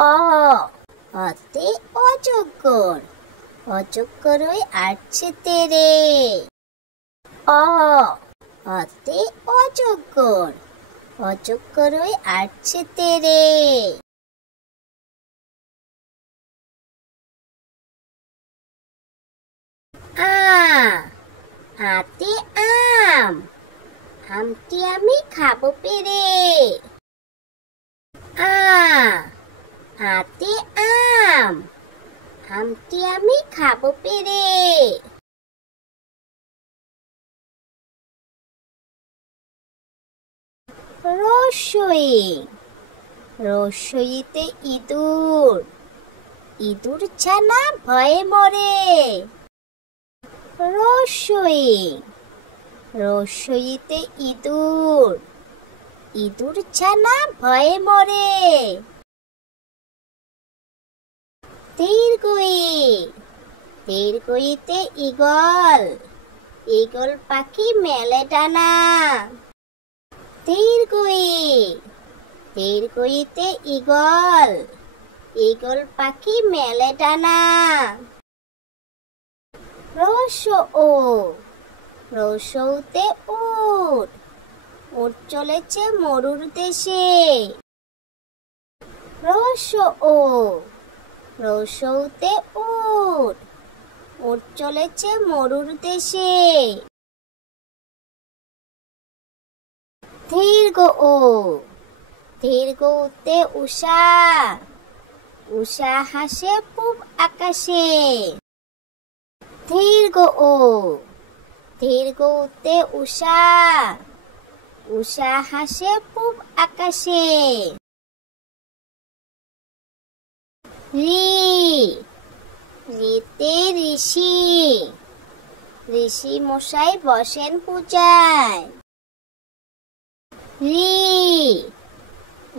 অ অতে অজগর, অজগর ওই আসছে তেরে। অ অতে অজগর, অজগর ওই আসছে তেরে। আ আতে আম, আমটি আমি খাবো পেরে। আ আতে আম, আমটি আমি খাবো পেরে। রসই রসইতে ইঁদুর, ইঁদুর ছানা ভয়ে মরে। রসই রসইতে ইঁদুর, ইঁদুর ছানা ভয়ে মরে। দীর্ঘই দীর্ঘইতে ঈগল, ঈগল পাখি মেলে ডানা। দীর্ঘই দীর্ঘইতে ঈগল, ঈগল পাখি মেলে ডানা। রসও রসৌতে উট, উট চলেছে মরুর দেশে। রসও রসৌতে উট, উট চলেছে মরুর দেশে। দীর্ঘ দীর্ঘতে উষা, উষা হাসে পূব আকাশে। দীর্ঘ দীর্ঘতে উষা, উষা হাসে পূব আকাশে। রি রিতে ঋষি, ঋষি মশাই বসেন পূজায়। রি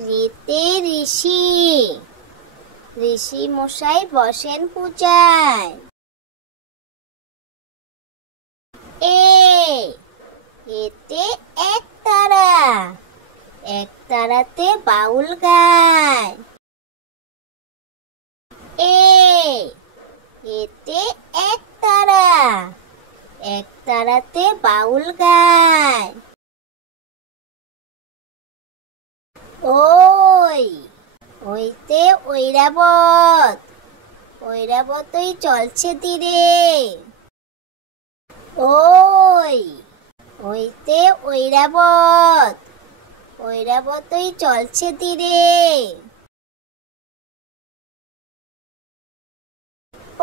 রিতে ঋষি, ঋষি মশাই বসেন পূজায়। এতে একতারা, একতারাতে বাউল গায়। এতে একতারা, একতারাতে বাউল গায়। ওই ওইতে ঐরাবত, ঐরাবতই চলছে তীরে। ওই ওইতে ঐরাবত, ঐরাবতই চলছে তীরে।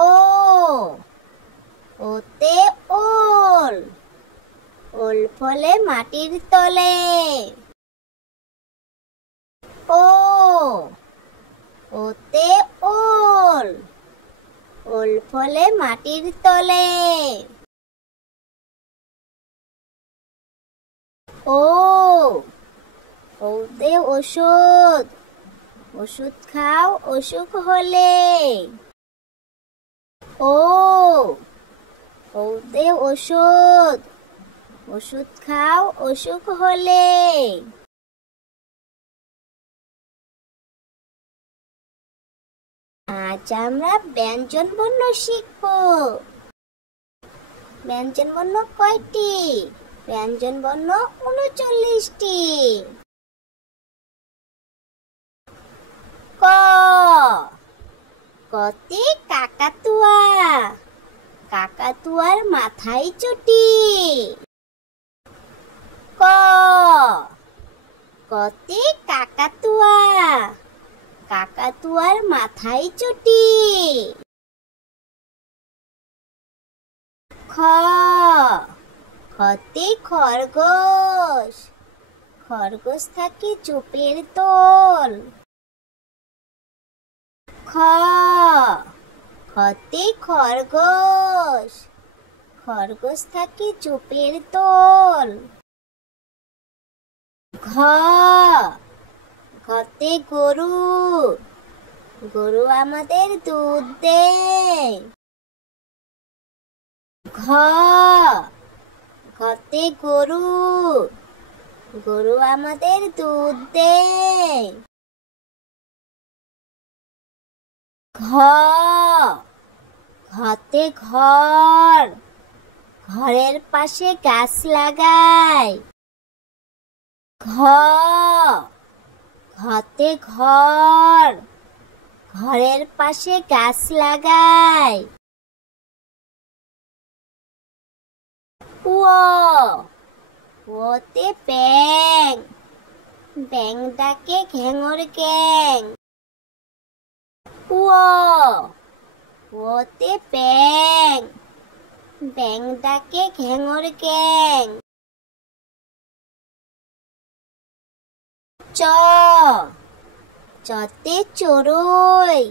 ও ওতে ওল, ওল ফলে মাটির তলে। ও ওতে ওল, ওল ফলে মাটির তলে। ও ওতে ওষুধ, ওষুধ খাও অসুখ হলে। ও ওতে ওষুধ, ওষুধ খাও অসুখ হলে। আজ আমরা ব্যঞ্জন বর্ণ শিখব। ব্যঞ্জন বর্ণ কয়টি? ব্যঞ্জন বর্ণ ৩৯টি। ক কতে কাকাতুয়া, কাকাতুয়ার মাথায় চটি। ক কতে কাকাতুয়া, কাকাতুয়ার মাথায় চটি। খ খতে খরগোশ, খরগোশ থাকে চুপের তোল। খ খতে খরগোশ, খরগোশ থাকে চুপের তোল। ঘ ঘতে গরু, গরু আমাদের দুধ দেয়। ঘ ঘতে গরু, গরু আমাদের দুধ দেয়। ঘ ঘতে ঘর, ঘরের পাশে গাছ লাগাই। ঘ ঘতে ঘর, ঘরের পাশে গাছ লাগাই। ও ওতে ব্যাঙ, ব্যাঙ ডাকে ঘ্যাঙর গ্যাং। ও ওতে ব্যাঙ, ব্যাঙ ডাকে ঘ্যাঙর গ্যাং। চ চতে চড়ুই,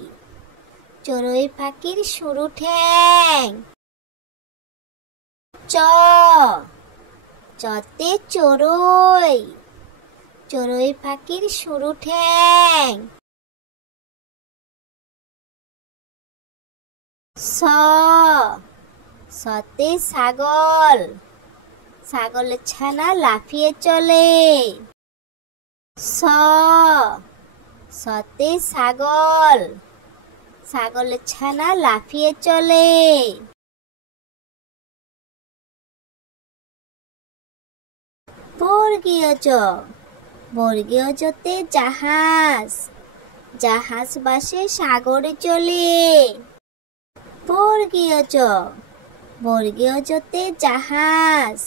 চড়ুই পাখির সরু ঠ্যাং। চ চতে চড়ুই, চড়ুই পাখির সরু ঠ্যাং। স সতে ছাগল, ছাগলের ছানা লাফিয়ে চলে। স সতে ছাগল, ছাগলের ছানা লাফিয়ে চলে। বর্গীয় জ, বর্গীয় জতে জাহাজ, জাহাজ বাসে সাগরে চলে। বর্গীয় জ, বর্গীয় জতে জাহাজ,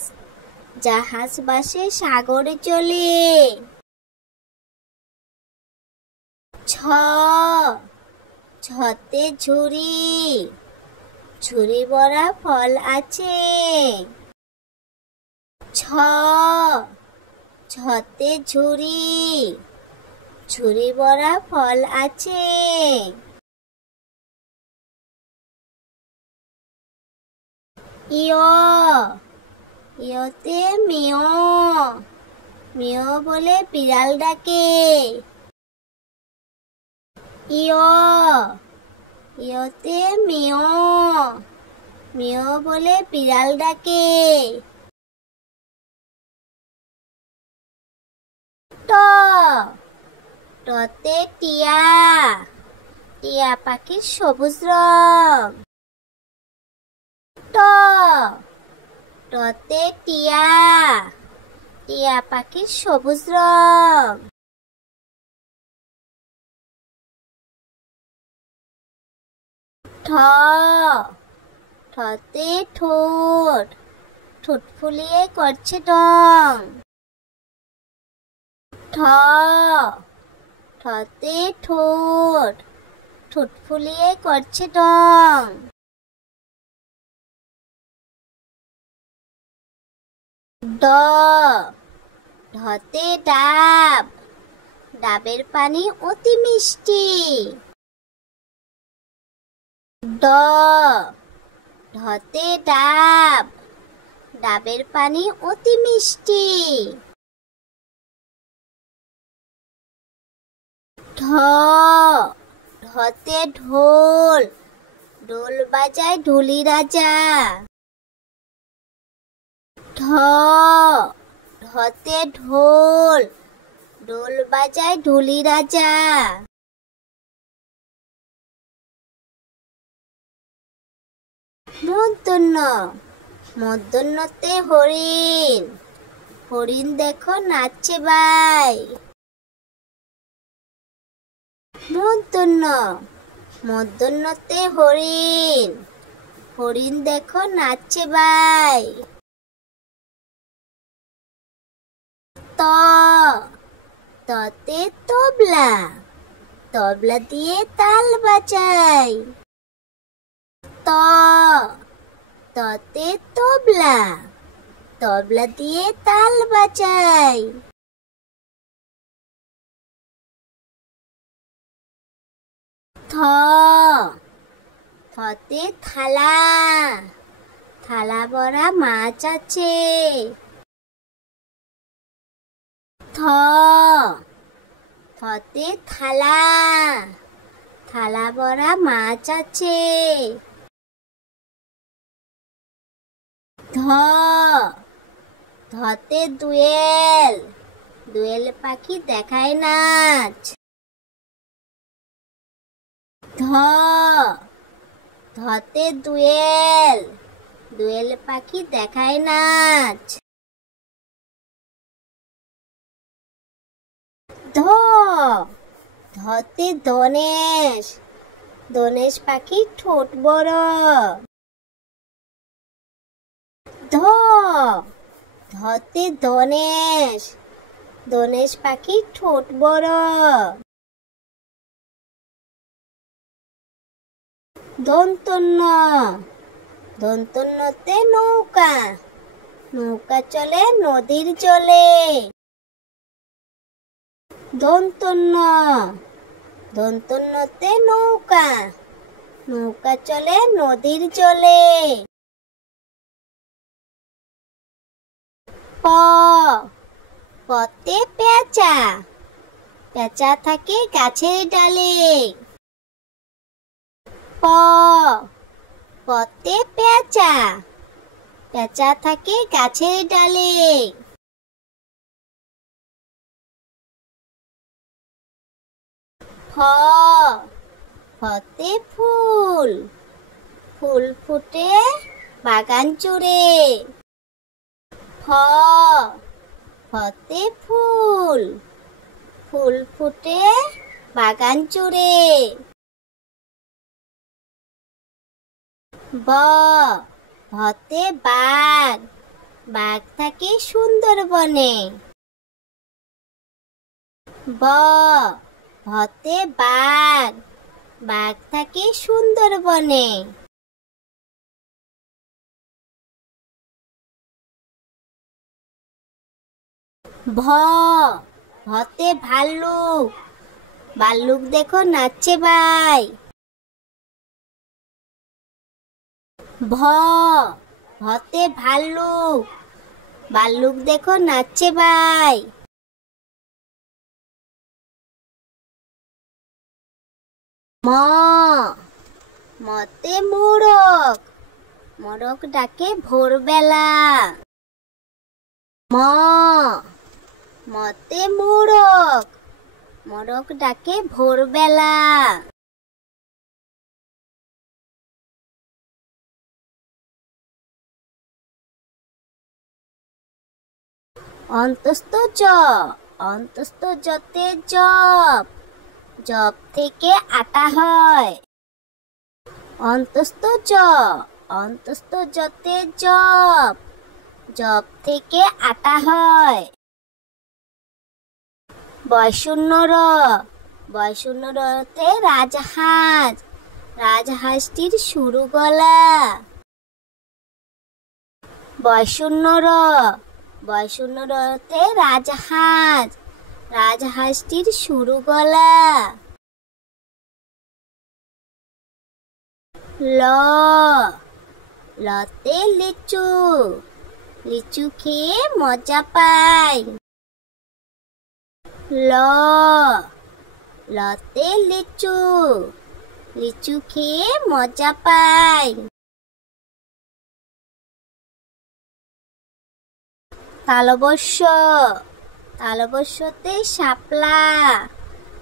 জাহাজ বাসে সাগরে চলে। ছ ছতে ঝুড়ি, ঝুড়ি ভরা ফল আছে। ছ ছতে ঝুড়ি, ঝুড়ি ভরা ফল আছে। ইয় ইয়তে মিয়, মিয় বলে বিড়াল ডাকে। ইয় ইয়তে মিয়, মিয় বলে বিড়াল ডাকে। ট টতে টিয়া, টিয়া পাখির সবুজ রং। ট টতে টিয়া, টিয়া পাখির সবুজ রং। ঠ ঠতে ঠোঁট, ঠোঁট ফুলিয়ে করছে ঢং। ঠ ঠতে ঠোঁট, ঠোঁট ফুলিয়ে করছে ঢং। ড ঢতে ডাব, ডাবের পানি অতি মিষ্টি। ড ঢতে ডাব, ডাবের পানি অতি মিষ্টি। ঢ ঢতে ঢোল, ঢোল বাজায় ঢুলি রাজা। ঢ ঢতে ঢোল, ঢোল বাজায় ঢুলি রাজা। মূর্ধন্য, মূর্ধন্যতে হরিণ, হরিণ দেখো নাচছে ভাই। মূর্ধন্য, মূর্ধন্যতে হরিণ, হরিণ দেখো নাচছে ভাই। ত ততে তবলা, তবলা দিয়ে তাল বাজাই। ত ততে তবলা, তবলা দিয়ে তাল বাজাই। থ থতে থালা, থালা ভরা মাছ আছে। থ থতে থালা, থালা ভরা মাছ আছে। ধ ধতে দুয়েল, দুয়েল পাখি দেখায় নাচ। ধ ধতে দোয়েল, দোয়েল পাখি দেখায় নাচ। ধতে ধনেশ, ধনেশ পাখি ঠোঁট বড়। ধতে ধনেশ, ধনেশ পাখি ঠোঁট বড়। দন্তন্য, দন্তন্যতে নৌকা, নৌকা চলে নদীর জলে। দন্তন্য, দন্তন্যতে নৌকা, নৌকা চলে নদীর জলে। পতে পেঁচা, পেঁচা থাকে গাছের ডালে। পতে পেঁচা, পেঁচা থাকে গাছের ডালে। ফতে ফুল, ফুল ফুটে বাগান জুড়ে। ফতে ফুল, ফুল ফুটে বাগান জুড়ে। ভতে বাঘ, বাঘ থাকে সুন্দরবনে। ভতে বাঘ, বাঘ থাকে সুন্দরবনে। ভতে ভাল্লুক, ভাল্লুক দেখো নাচছে ভাই। ভতে ভাল্লুক, ভাল্লুক দেখো নাচছে ভাই। মতে মোরগ, মোরগ ডাকে ভোরবেলা। মতে মোরগ, মোরগ ডাকে ভোরবেলা। অন্তস্থ অন্তস্থ জতে জব, জব থেকে আটা হয়। অন্তস্থ অন্তস্থ জতে জব, জব থেকে আটা হয়। বয়শূন্য রতে রাজহাঁস, রাজহাঁসটির সরু গলা। বয়শূন্য রতে রাজহাঁস, রাজহাঁসটির সরু গলা। লতে লিচু, লিচু খেয়ে মজা পাই। লতে লিচু, লিচু খেয়ে মজা পাই। তালবস্য, তালবস্যতে শাপলা,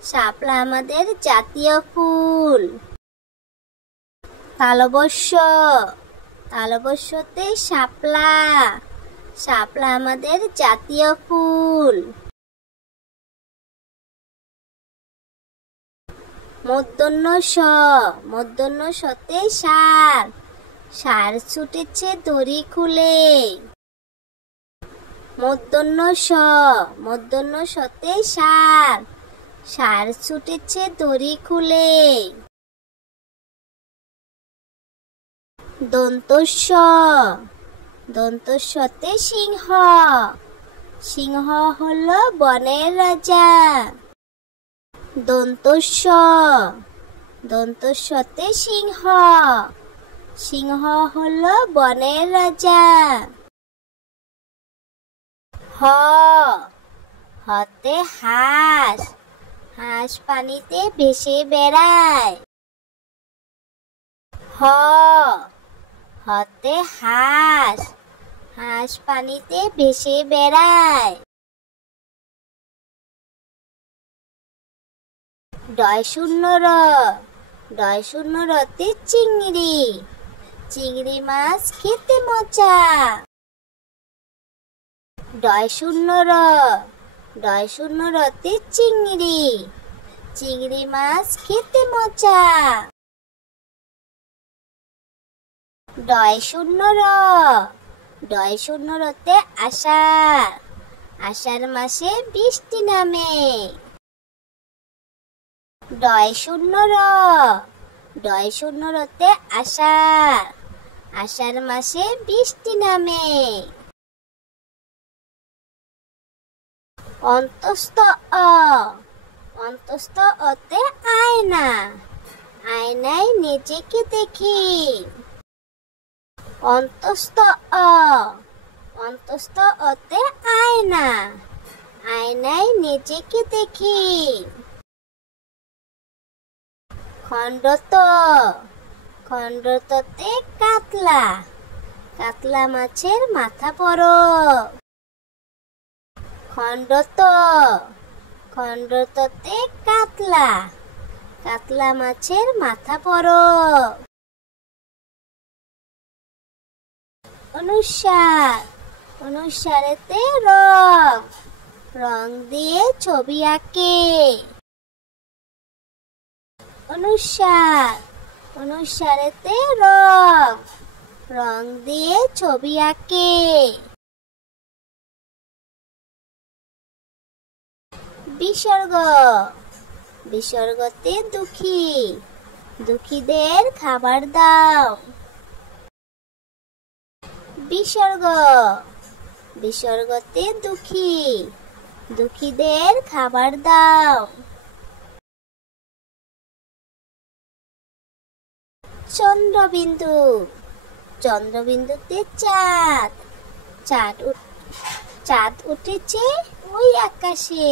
শাপলা আমাদের জাতীয় ফুল। তালবস্য, তালবস্যতে শাপলা, শাপলা আমাদের জাতীয় ফুল। মূর্ধন্য সতে ষাঁড়, ষাঁড় ছুটেছে দড়ি খুলে। মূর্ধন্য সতে ষাঁড়, ষাঁড় ছুটেছে দড়ি খুলে। দন্তস্বতে সিংহ, সিংহ হলো বনের রাজা। দন্তস্বতে সিংহ, সিংহ হলো বনের রাজা। হতে হাঁস, হাঁস পানিতে ভেসে বেড়ায়। হতে হাঁস, হাঁস পানিতে ভেসে বেড়ায়। ডয়শূন্য ডয় শূন্য রতে চিংড়ি, চিংড়ি মাছ খেতে মজা। ডয় শূন্য র, ডয় শূন্য রতে চিংড়ি, চিংড়ি মাছ খেতে মজা। ডয় শূন্য র, ডয় শূন্য রতে আষাঢ়, আষাঢ় মাসে বৃষ্টি নামে। ডয় শূন্য র, ডয় শূন্য রতে আষাঢ়, আষাঢ় মাসে বৃষ্টি নামে। অন্তস্থ অ, অন্তস্থ অতে আয়না, আয়নায় নিজেকে দেখি। অন্তস্থ অ, অন্তস্থ অতে আয়না, আয়নায় নিজেকে দেখি। খণ্ডত, খণ্ডততে কাতলা, কাতলা মাছের মাথা পড়ো। খণ্ডত, খণ্ডততে কাতলা, কাতলা মাছের মাথা পড়ো। অনুসার, অনুসারেতে রং, রং দিয়ে ছবি আঁকে। অনুসার, অনুসারেতে রং, রং দিয়ে ছবি আঁকে। বিসর্গ, বিসর্গতে দুঃখী, দুঃখীদের খাবার দাও। বিসর্গ, বিসর্গতে দুঃখী, দুঃখীদের খাবার দাও। চন্দ্রবিন্দু, চন্দ্রবিন্দুতে চাঁদ, চাঁদ উঠেছে ওই আকাশে।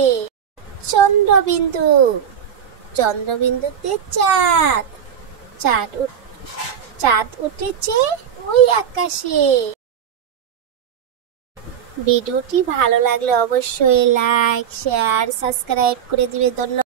চন্দ্রবিন্দু, চন্দ্রবিন্দুতে চাঁদ, চাঁদ উঠেছে ওই আকাশে। ভিডিওটি ভালো লাগলে অবশ্যই লাইক, শেয়ার, সাবস্ক্রাইব করে দিবে। ধন্যবাদ।